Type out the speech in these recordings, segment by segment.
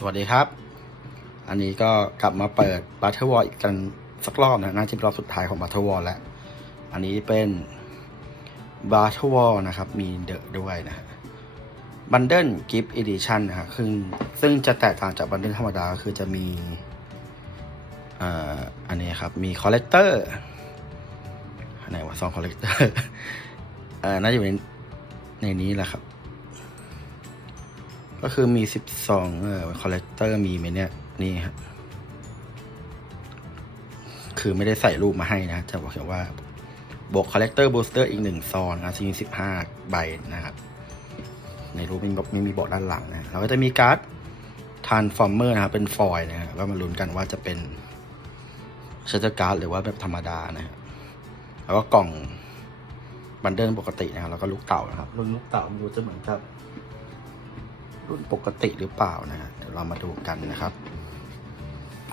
สวัสดีครับ อันนี้ก็กลับมาเปิด Battle Wall อีกกันสักรอบนะน่าจะเป็นรอบสุดท้ายของ Battle Wall แล้ว อันนี้เป็น Battle Wall นะครับ มีเดอะด้วยนะฮะ Bundle Gift Edition นะฮะซึ่งซึ่งจะแตกต่างจาก Bundle ธรรมดาคือจะมีอ่ออันนี้ครับ มี Collector อันไหนวะซอง Collector เอ่อน่าจะอยู่ในในนี้แหละครับ ก็คือมีสิบสองเอ่อคอลเลกเตอร์มีไหมเนี่ยนี่ครับคือไม่ได้ใส่รูปมาให้นะจะบอกแค่ว่าบวกคอลเลกเตอร์บูสเตอร์อีกหนึ่งซองนะซีสิบห้าใบนะครับ ในรูปไม่มีไม่มีบอกด้านหลังนะเราก็จะมีการ์ดทานฟอร์เมอร์นะครับ เป็นฟอยล์นะฮะก็มาลุ้นกันว่าจะเป็นเชตการ์ดหรือว่าแบบธรรมดานะฮะแล้วก็กล่องบันเดิลปกตินะครับแล้วก็ลูกเต่านะครับรุ่นลูกเต่ามันดูจะเหมือนกับ รุ่นปกติหรือเปล่านะฮะเดี๋ยวเรามาดูกันนะครับ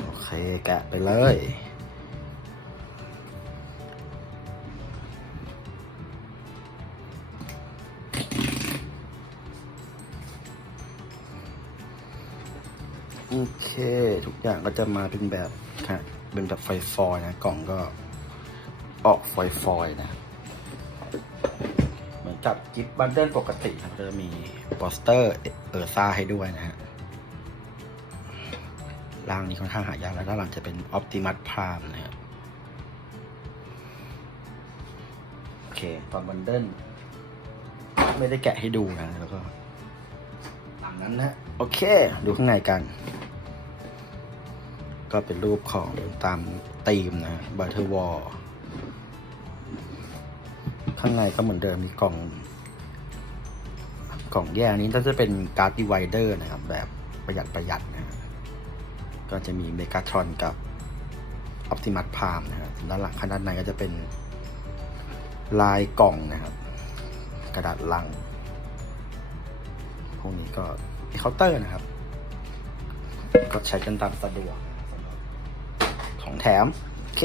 โอเคแกะไปเลยโอเค ทุกอย่างก็จะมาเป็นแบบค่ะเป็นแบบไฟฟอยนะ กล่องก็ออกไฟฟอยนะ กับกิฟต์บันเดิลปกติครับจะมีโปสเตอร์เออร์ซ่าให้ด้วยนะฮะร่างนี้ค่อนข้างหายากแล้วด้านหลังจะเป็นออ t ติมัสพามนะฮะโอเคตอนบันเดิลไม่ได้แกะให้ดูนะแล้วก็ตามนั้นนะโอเค ดูข้างในกัน ก็เป็นรูปของตามธีมนะบัตเทอร์วอลข้างในก็เหมือนเดิมมีกล่อง กล่องแยกนี้น่าจะเป็นการ์ดดีไวเดอร์นะครับ แบบประหยัดประหยัดนะก็จะมีเมกาทรอนกับออ t ติมัสพามนะครับด้านหลังข้างด้านในก็จะเป็นลายกล่องนะครับ กระดาษลัง พวกนี้ก็เคาน์เตอร์นะครับ ก็ใช้กันตามสะดวก ของแถม โอเค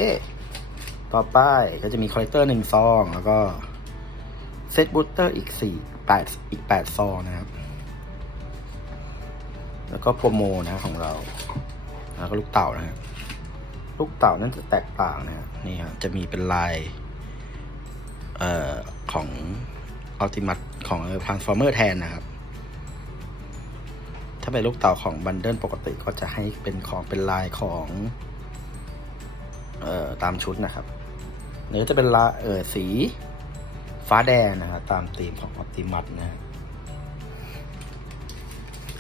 ต่อไปก็จะมีคอลเลกเตอร์หนึ่งซอง แล้วก็ เซตบูสเตอร์อีกสี่แปดอีกแปดซองนะครับ แล้วก็โปรโมนะของเรา แล้วก็ลูกเต่านะครับ ลูกเต่านั้นจะแตกต่างนะครับนี่ครับจะมีเป็นลาย เอ่อ ของอัลติมัตของทรานส์ฟอร์เมอร์แทนนะครับ ถ้าเป็นลูกเต่าของบันเดิลปกติก็จะให้เป็นของเป็นลายของเอ่อตามชุดนะครับเนื้อจะเป็นลายเอ่อสี ฟ้าแดงนะครับตามธีมของออ t ติมัสนะฮะ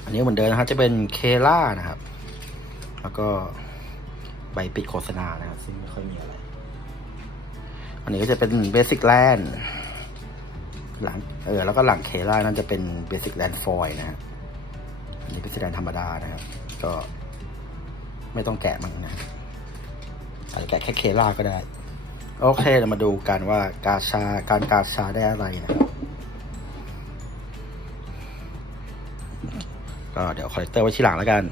อันนี้เหมือนเดิมนะครับจะเป็นเคล่านะครับ แล้วก็ใบปิดโฆษณานะครับ ซึ่งไม่ค่อยมีอะไร อันนี้ก็จะเป็นเบสิกแลนด์หลังเออแล้วก็หลังเคล่านั่นจะเป็นเบสิกแลนด์ฟอยนะฮะอันนี้เป็นแสดงธรรมดานะครับ ก็ไม่ต้องแกะมันนะอาจจะแกะแค่เคล่าก็ได้ โอเคเรามาดูกันว่ากาชาการกาชาได้อะไรนะครับก็เดี๋ยวคอลเลกเตอร์ไว้ที่หลังแล้วกัน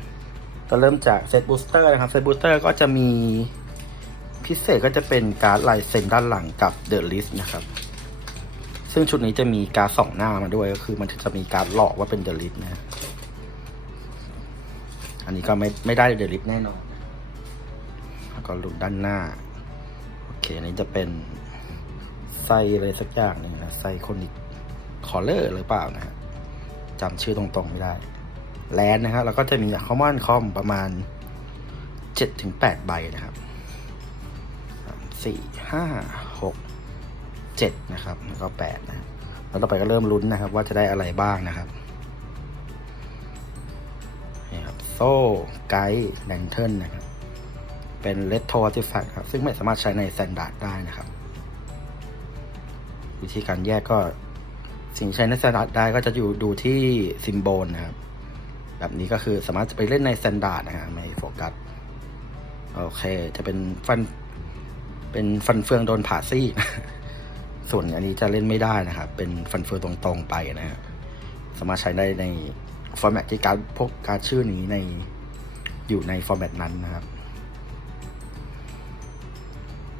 ก็เริ่มจากเซตบูสเตอร์นะครับเซตบูสเตอร์ก็จะมีพิเศษก็จะเป็นการ์ดลายเซ็นด้านหลังกับเดอะลิสต์นะครับ ซึ่งชุดนี้จะมีการ์ดสองหน้ามาด้วยก็คือมันจะมีการ์ดหลอกว่าเป็นเดอะลิสต์นะอันนี้ก็ไม่ไม่ได้เดอะลิสต์แน่นอนแล้วก็ลูกด้านหน้า อเคอันนี้จะเป็นไซอะไรสักอย่างหนึ่งนะไซคอนิกคอเลอร์หรือเปล่านะฮะจำชื่อตรงๆไม่ได้ แลนนะครับแล้วก็จะมีคอมมอนคอมประมาณเจ็ดถึงแปดใบนะครับสี่ห้าหกเจ็ดนะครับ แล้วก็แปดนะ แล้วต่อไปก็เริ่มลุ้นนะครับ ว่าจะได้อะไรบ้างนะครับนี่ครับ โซ่ไกด์แลนเทิร์นนะครับ เป็นเลตโทอาร์ติแฟกครับ ซึ่งไม่สามารถใช้ใน s ซนด a ร์ได้นะครับ วิธีการแยกก็สิ่งใช้ใน s ซนด a ร์ได้ก็จะอยู่ดูที่ซิมโบลนะครับ แบบนี้ก็คือสามารถจะไปเล่นใน s ซนด a ร์นะฮะไม่โฟกัส โอเค จะเป็นฟัน เป็นฟันเฟืองโดนผ่าซี่ ส่วนอันนี้จะเล่นไม่ได้นะครับ เป็นฟันเฟืองตรงๆไปนะฮะสามารถใช้ได้ในฟอร์แมตที่การพวกการชื่อนี้ในอยู่ในฟอร์แมตนั้นนะครับ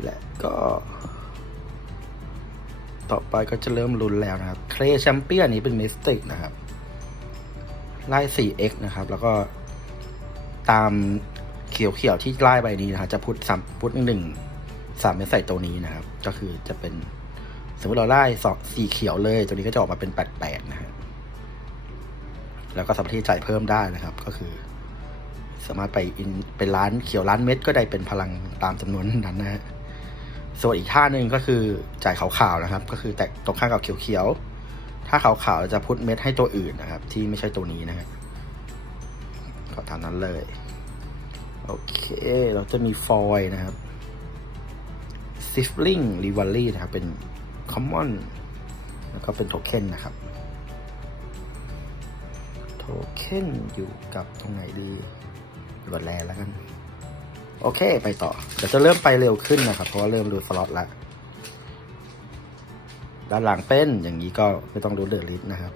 และก็ ต่อไปก็จะเริ่มรุนแล้วนะครับเคลแชมเปี้ยนนี้เป็นมิสติกนะครับ ไล่ 4x นะครับ แล้วก็ตามเขียวๆที่ไล่ใบนี้นะครับ จะพุทสามพุทหนึ่งสามเม็ดใส่ตัวนี้นะครับ ก็คือจะเป็นสมมติเราไล่สองสีเขียวเลย ตัวนี้ก็จะออกมาเป็นแปดแปดนะฮะแล้วก็สามารถที่จะจ่ายเพิ่มได้นะครับ ก็คือ สามารถไปอินเป็นล้านเขียวล้านเม็ดก็ได้เป็นพลังตามจำนวนนั้นนะฮะ ส่วนอีกท่าหนึ่งก็คือจ่ายขาวๆนะครับ ก็คือแตกตรงข้างกับเขียวๆ ถ้าขาวๆจะพุทเม็ดให้ตัวอื่นนะครับ ที่ไม่ใช่ตัวนี้นะฮะก็ตามนั้นเลย โอเค เราจะมีฟอยนะครับซิฟลิงรีวัลลี่นะครับ เป็นคอมมอนแล้วก็เป็นโทเค็นนะครับ โทเค็นอยู่กับตรงไหนดีรวดแรแล้วกัน โอเค ไปต่อ เดี๋ยวจะเริ่มไปเร็วขึ้นนะครับ เพราะว่าเริ่มดูสล็อตแล้วด้านหลังเป็นอย่างนี้ก็ไม่ต้องรู้เดือดลิสนะครับ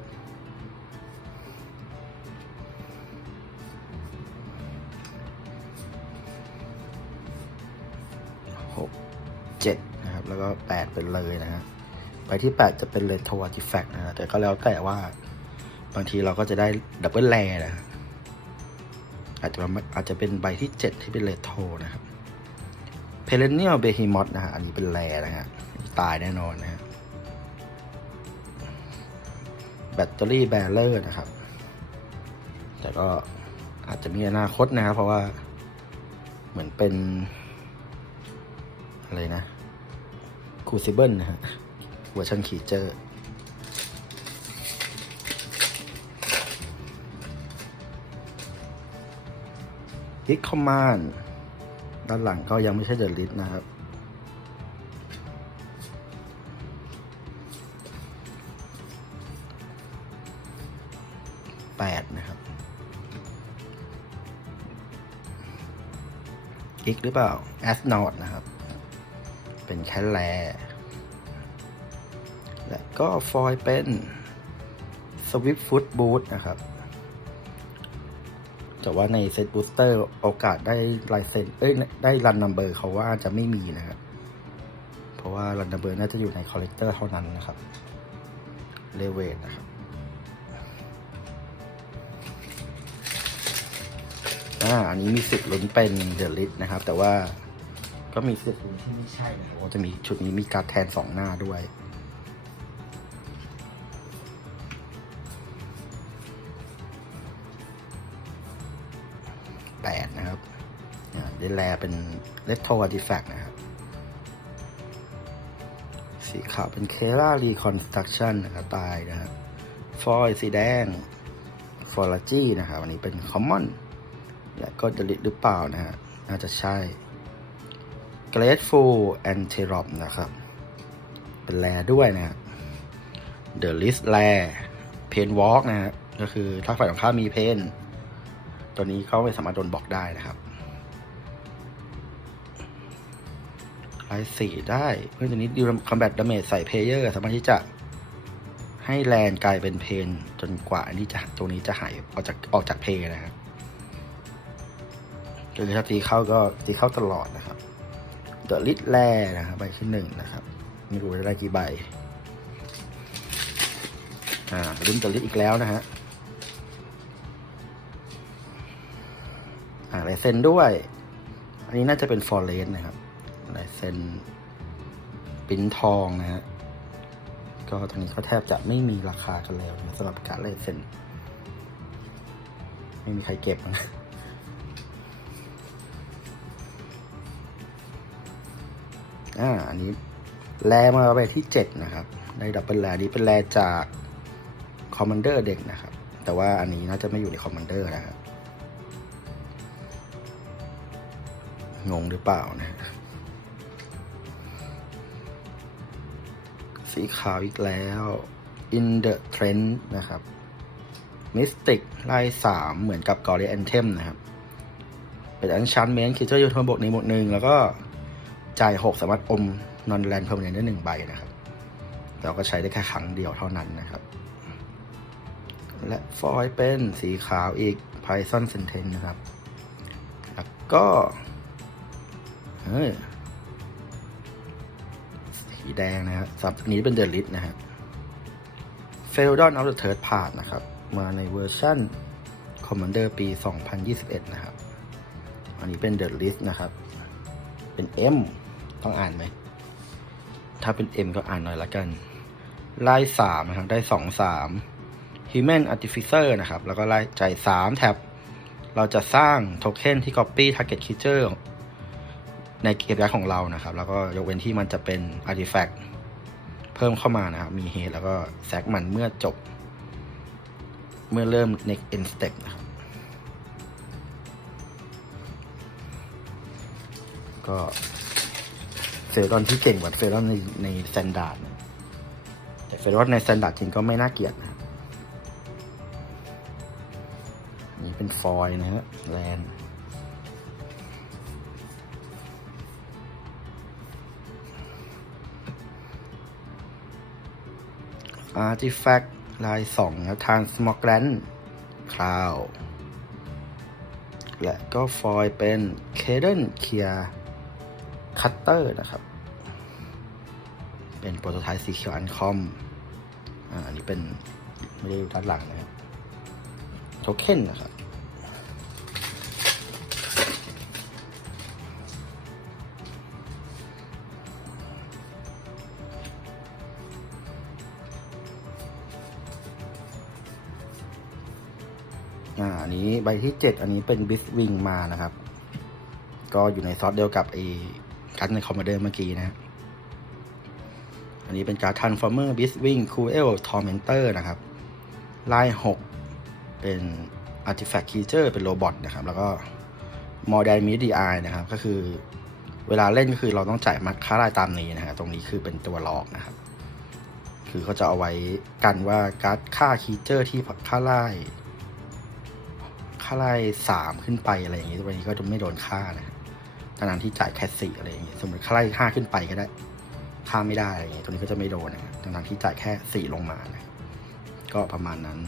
หก เจ็ดนะครับ แล้วก็แปดเป็นเลยนะฮะใบที่แปดจะเป็นเลนโทอาร์ติแฟกต์นะแต่ก็แล้วแต่ว่า บางทีเราก็จะได้ดับเบิลแลนะ อาจจะอาจจะเป็นใบที่เจ็ดที่เป็นเลโทนะครับเพลเนียลเบฮิมอตนะฮะอันนี้เป็นแลนะฮะตายแน่นอนนะฮะแบตเตอรี่แบลเลอร์นะครับ แต่ก็อาจจะมีอนาคตนะครับ เพราะว่าเหมือนเป็น อะไรนะคูซิเบิลนะฮะเวอร์ชันคีเจอร์ พิกคอมมานด์ด้านหลังก็ยังไม่ใช่เดอะลิสนะครับ แปดนะครับอีกหรือเปล่าแอสนอตนะครับ เป็นแค่แลและก็ฟอยเป็นสวิ f ฟุตบูทนะครับ แต่ว่าในเซตบูสเตอร์โอกาสได้ลายเซ็นเอ้ยได้รันนัมเบอร์เขาว่าจะไม่มีนะครับ เพราะว่ารันนัมเบอร์น่าจะอยู่ในคอลเลกเตอร์เท่านั้นนะครับเลเวทนะครับอ่าอันนี้มีสิทธิ์ลุ้นเป็นเดอะลิสนะครับ แต่ว่าก็มีสิทธิ์ลุ้นที่ไม่ใช่นะครับจะมีชุดนี้มีการแทนสองหน้าด้วย เดนแลเป็นเลตโทอาร์ติแฟกต์นะครับสีขาวเป็นเคล่ารีคอนสตรักชั่นนะครับตายนะครับฟอยสีแดงฟอร์ลจีนะครับอันนี้เป็นคอมมอนและก็ดลิตหรือเปล่านะฮะน่าจะใช่ Grateful a n t e r o p นะครับ เป็นแรด้วยนะฮะ The List แร Pain Walk นะฮะก็คือถ้าฝ่ายของข้ามมีเพนตัวนี้เขาไม่สามารถโดนบล็อกได้นะครับ ลท์สี่ได้ เพื่อนตัวนี้ดิวคอมแบทดาเมจใส่เพลเยอร์สามารถที่จะให้แลนกลายเป็นเพนจนกว่าอันนี้จะตัวนี้จะหายออกจากออกจากเพลนะครับคือถ้าตีเข้าก็ตีเข้าตลอดนะครับเดอะลิทแร่นะครับใบที่หนึ่งนะครับไม่รู้จะได้กี่ใบอ่ารุ่นเดอะลิทอีกแล้วนะฮะอ่าลายเซ็นด้วย อันนี้น่าจะเป็นฟอร์เรสนะครับ ลายเซ็นปิ้นทองนะฮะก็ตอนนี้ก็แทบจะไม่มีราคากันแล้วสำหรับการลายเซ็นไม่มีใครเก็บนะอ่าอันนี้แลมาไปที่เจ็ดนะครับได้ดับเบิลแลนี้เป็นแลจากคอมมานเดอร์เด็กนะครับ แต่ว่าอันนี้น่าจะไม่อยู่ในคอมมานเดอร์นะครับงงหรือเปล่านะ สีขาวอีกแล้ว In the Trend นะครับ Mystic ไล่สามเหมือนกับ g o r i a n t e m นะครับ เป็น Enchantment คิดว่าอยู่ทนบกในหมวดหนึ่งแล้วก็จ่ายหกสามารถอมนอนแลนด์เพอร์เนได้หนึ่งใบนะครับ เราก็ใช้ได้แค่ครั้งเดียวเท่านั้นนะครับ และฟอยล์เป็นสีขาวอีก Python Sentence นะครับ แล้วก็เออ สีแดงนะครับสับนี้เป็นเดลิทนะฮะ f a i l d o n of the Third Part นะครับ มาในเวอร์ชัน Commander ปี 2021 นะครับ อันนี้เป็น The List นะครับ เป็น M ต้องอ่านไหม ถ้าเป็น M ก็อ่านหน่อยละกัน ไล่สามนะครับ ได้สองสาม Human Artificer นะครับ แล้วก็ไล่ใจสามแท็บ เราจะสร้างโทเค็นที่ Copy Target Creature ในเกมยักษ์ของเรานะครับ แล้วก็ยกเว้นที่มันจะเป็น Artifact เพิ่มเข้ามานะครับ มีเฮดแล้วก็แซกมันเมื่อจบ เมื่อเริ่ม next end step นะครับก็เฟรอนที่เก่งกว่าเฟรอนในในสแตนดาร์ดแต่เฟรอนในสแตนดาร์ดจริงก็ไม่น่าเกลียดนะครับนี่เป็นฟอยล์นะฮะแลนด์ อาร์ติแฟกต์ลายสองนะทางสมอกแลนคลาวและก็ฟอยเป็นเคเดนเคียคัตเตอร์นะครับ เป็นโปรโตไทป์สีเขียวอันคอมอันนี้เป็นไม่ได้อยู่ด้านหลังนะครับโทเค็นนะครับ อันนี้ใบที่เจ็ดอันนี้เป็นบิสวิงมานะครับ ก็อยู่ในซอสเดียวกับไอ้การ์ดในคอมมานเดอร์เมื่อกี้นะ อันนี้เป็นการ์ดทันฟอร์เมอร์บิสวิงคูเอลทอร์เมนเตอร์นะครับไล่หกเป็นอาร์ติแฟกต์คีเจอร์เป็นโรบอทนะครับ แล้วก็มอร์ d ดมิดีไอนะครับ ก็คือเวลาเล่นก็คือเราต้องจ่ายมัดค่าไล่ตามนี้นะฮะตรงนี้คือเป็นตัวหลอกนะครับ คือเขาจะเอาไว้กันว่าการ์ดค่าคีเจอร์ที่ค่าไล่าไล่สามขึ้นไปอะไรอย่างงี้ตัวนี้ก็จะไม่โดนค่านะทั้งนั้นที่จ่ายแค่สี่อะไรอย่างงี้สมมติค่าไล่ห้าขึ้นไปก็ได้ ค่าไม่ได้อะไรอย่างงี้ตัวนี้ก็จะไม่โดนนะทั้งนั้นที่จ่ายแค่สี่ลงมานะก็ประมาณนั้น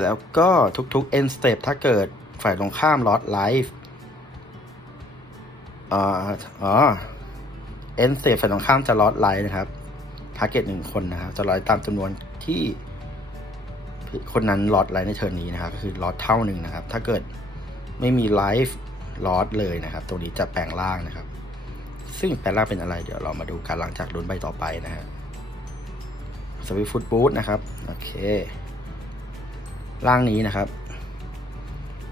แล้วก็ทุกๆ end step ถ้าเกิดฝ่ายตรงข้าม lost life อ๋อ end step ฝ่ายตรงข้ามจะ lost life นะครับ target หนึ่งคนนะครับ จะลอยตามจำนวนที่ คนนั้นลอตไลท์ในเทิร์นนี้นะครับก็คือลอตเท่าหนึ่งนะครับ ถ้าเกิดไม่มีไลฟ์ลอตเลยนะครับ ตัวนี้จะแปลงร่างนะครับ ซึ่งแปลงร่างเป็นอะไร เดี๋ยวเรามาดูกันหลังจากลุ้นใบต่อไปนะฮะสวิฟฟุตบูทนะครับ โอเค ร่างนี้นะครับ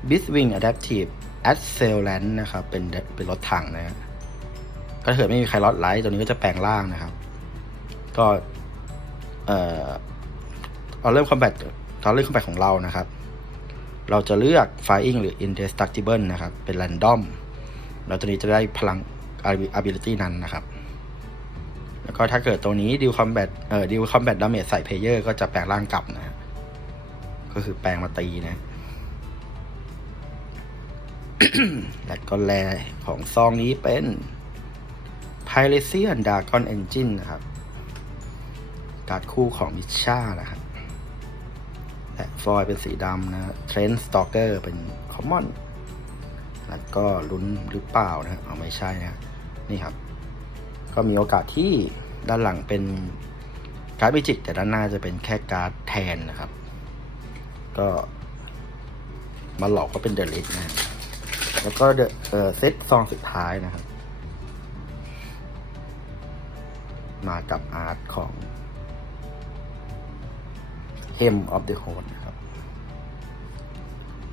b i s w i n g Adaptive a d c e l a n d นะครับ เป็นเป็นรถถังนะฮะก็ถ้าเกิดไม่มีใครลอตไลท์ตัวนี้ก็จะแปลงร่างนะครับ ก็ เอ่อเราเริ่มคอมแบท ตอนเริ่มคอมแบทของเรานะครับ เราจะเลือก Flying หรือ Indestructible นะครับ เป็น Random แล้วตัวนี้จะได้พลัง ability นั้นนะครับ แล้วก็ถ้าเกิดตัวนี้ Deal Combat เอ่อ Deal Combat Damage ใส่ Player ก็จะแปลงร่างกลับนะฮะก็คือแปลงมาตีนะและก็แลของซองนี้เป็น p i r a c i a n Dragon Engine นะครับ การ์ดคู่ของมิชชานะครับ และฟอยเป็นสีดำนะเทรนสตอกเกอร์เป็นคอมมอนแล้วก็ลุ้นหรือเปล่านะเอาไม่ใช่นะนี่ครับ ก็มีโอกาสที่ด้านหลังเป็นการ์ดบิจิกแต่ด้านหน้าจะเป็นแค่การ์ดแทนนะครับ ก็มาหลอกก็เป็นเดลิทนะ แล้วก็เดเออเซตซองสุดท้ายนะครับ มากับอาร์ตของ M of the Host นะครับ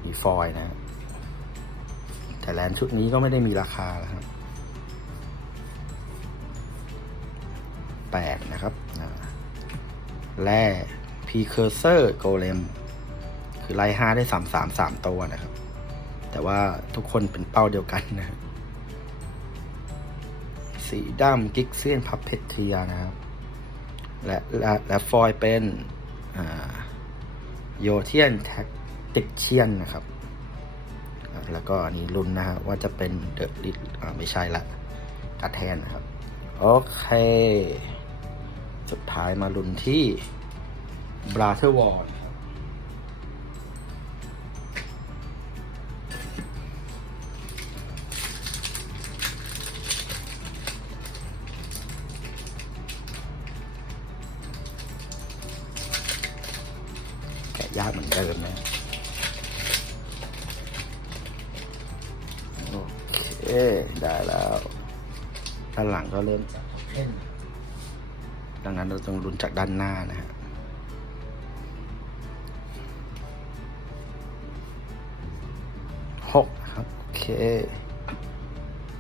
มีฟอยล์นะแต่แลนชุดนี้ก็ไม่ได้มีราคาแล้วครับแปดนะครับอ่าแร่ Precursor Golem คือไล่ห้าได้สามสามสามตัวนะครับ แต่ว่าทุกคนเป็นเป้าเดียวกันนะสีดำกิกเซียนพับเพทเทียนะครับ และและและฟอยล์เป็น อ่า โยเทียนแท็กติกเชียนนะครับ แล้วก็อันนี้รุ่นนะฮะว่าจะเป็นเดอะลิทไม่ใช่ละกัดแทนนะครับ โอเค สุดท้ายมารุ่นที่บราเธอร์วอล เค็นดังนั้นเราต้องรุนจากด้านหน้านะฮะหกครับโอเค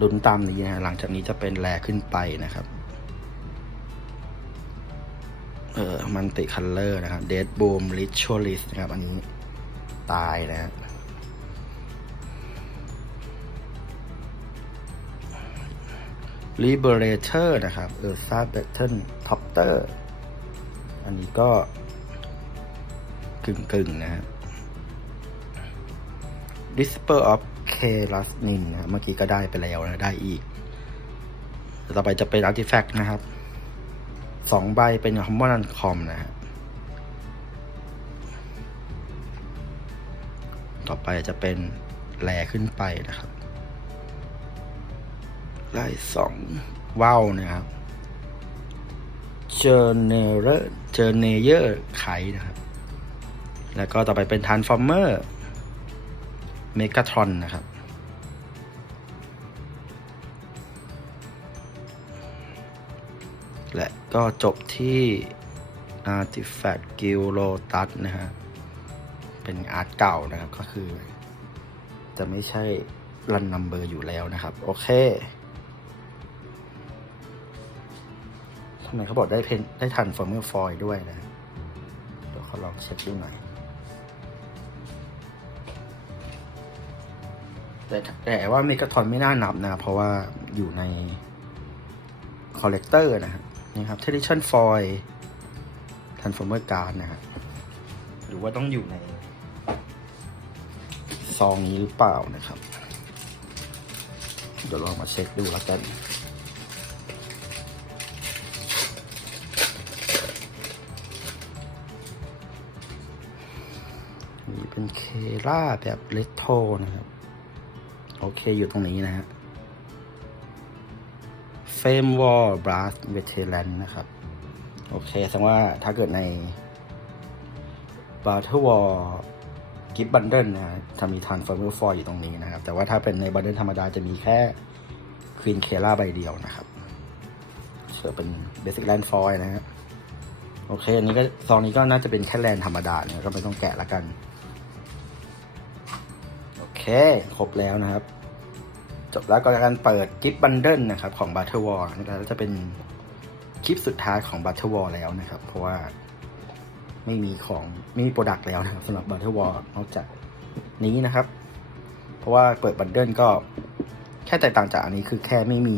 ดุนตามนี้นะฮะหลังจากนี้จะเป็นแลขึ้นไปนะครับเออมันติคัลเลอร์นะครับเดดบูมริชวลิสนะครับ อันนี้ตายนะฮะ Liberator นะครับเออซาเบตเทนท็อปเตอร์อันนี้ก็กึ่งกึ่งๆนะฮะ Disper of k l a s n i n นะเมื่อกี้ก็ได้ไปแล้วนะได้อีก ต่อไปจะเป็น Artifact นะครับสองใบเป็น Common and Com นะฮะต่อไปจะเป็นแลขึ้นไปนะครับ ไล่สองว้าวนะครับเจเนเรเจเนเยอร์ไขนะครับ แล้วก็ต่อไปเป็น Transformer เมกาทรอนนะครับ และก็จบที่ Artifact Guild Lotus นะฮะ เป็นอาร์ตเก่านะครับก็คือ จะไม่ใช่รันนัมเบอร์อยู่แล้วนะครับ โอเค ทำไมเขาบอกได้เพนได้ทันฟอร์เมอร์ฟอยด้วยนะเดี๋ยวเขาลองเช็คดูหน่อยแต่แต่ว่าเมกาทอนไม่น่านับนะ เพราะว่าอยู่ในคอลเลกเตอร์นะครับนี่ครับเทดิชันฟอยทันฟอร์เมอร์การ์ดนะฮะหรือว่าต้องอยู่ในซองนี้หรือเปล่านะครับ เดี๋ยวลองมาเช็คดูแล้วกัน เป็นเคล่าแบบเลตโทนะครับ โอเคอยู่ตรงนี้นะฮะเฟมวอลบลัสเวเทแลนนะครับ โอเคแสดงว่าถ้าเกิดใน b a t t l e War กิฟบันเดิลนะฮะจะมี Transformer f o i อยู่ตรงนี้นะครับ แต่ว่าถ้าเป็นในบันเดิลธรรมดาจะมีแค่ควีนเคล่าใบเดียวนะครับเชื่อเป็นเบสิ c แลนด์ฟอยนะฮะโอเค อันนี้ก็ซองนี้ก็น่าจะเป็นแค่แลนธรรมดาเนี่ยก็ไม่ต้องแกะละกัน เคครบแล้วนะครับ จบแล้วก็การเปิดกิฟต์บันเดิลนะครับของ Battle War แล้วจะเป็นคลิปสุดท้ายของ Battle War แล้วนะครับ เพราะว่าไม่มีของไม่มีโปรดักต์แล้วนะครับสำหรับ Battle War นอกจากนี้นะครับ เพราะว่าเปิดบันเดิลก็แค่แตกต่างจากอันนี้คือแค่ไม่มี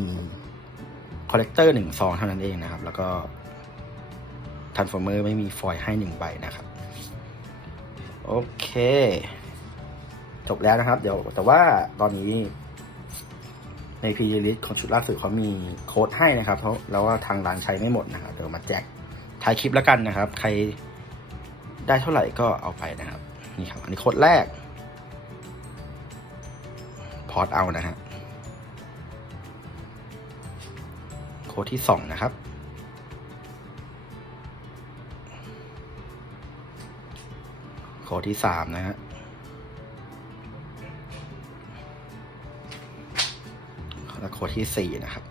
คอลเลกเตอร์หนึ่งซองเท่านั้นเองนะครับ แล้วก็ทันฟอร์เมอร์ไม่มีฟอยล์ให้หนึ่งใบนะครับ โอเค จบแล้วนะครับ เดี๋ยวแต่ว่าตอนนี้ ในพีลิสของชุดล่าสุดเขามีโค้ดให้นะครับเพราะแล้วว่าทางร้านใช้ไม่หมดนะครับเดี๋ยวมาแจกท้ายคลิปแล้วกันนะครับ ใครได้เท่าไหร่ก็เอาไปนะครับ นี่ครับ อันนี้โค้ดแรก พอร์ตเอานะฮะโค้ดที่สองนะครับโค้ดที่สามนะฮะ แล้วโค้ดที่สี่นะครับ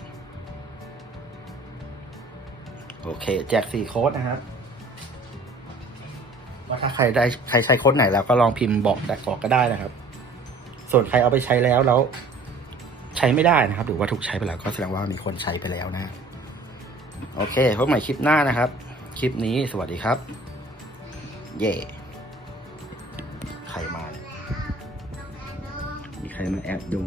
โอเค แจกสี่โค้ดนะครับว่าถ้าใครได้ใครใช้โค้ดไหนแล้วก็ลองพิมพ์บอกแต่บอกก็ได้นะครับ ส่วนใครเอาไปใช้แล้วแล้ว ใช้ไม่ได้นะครับ หรือว่าถูกใช้ไปแล้วก็แสดงว่ามีคนใช้ไปแล้วนะ โอเคพบใหม่คลิปหน้านะครับ คลิปนี้สวัสดีครับ เย่ใครมา มีใครมาแอบดู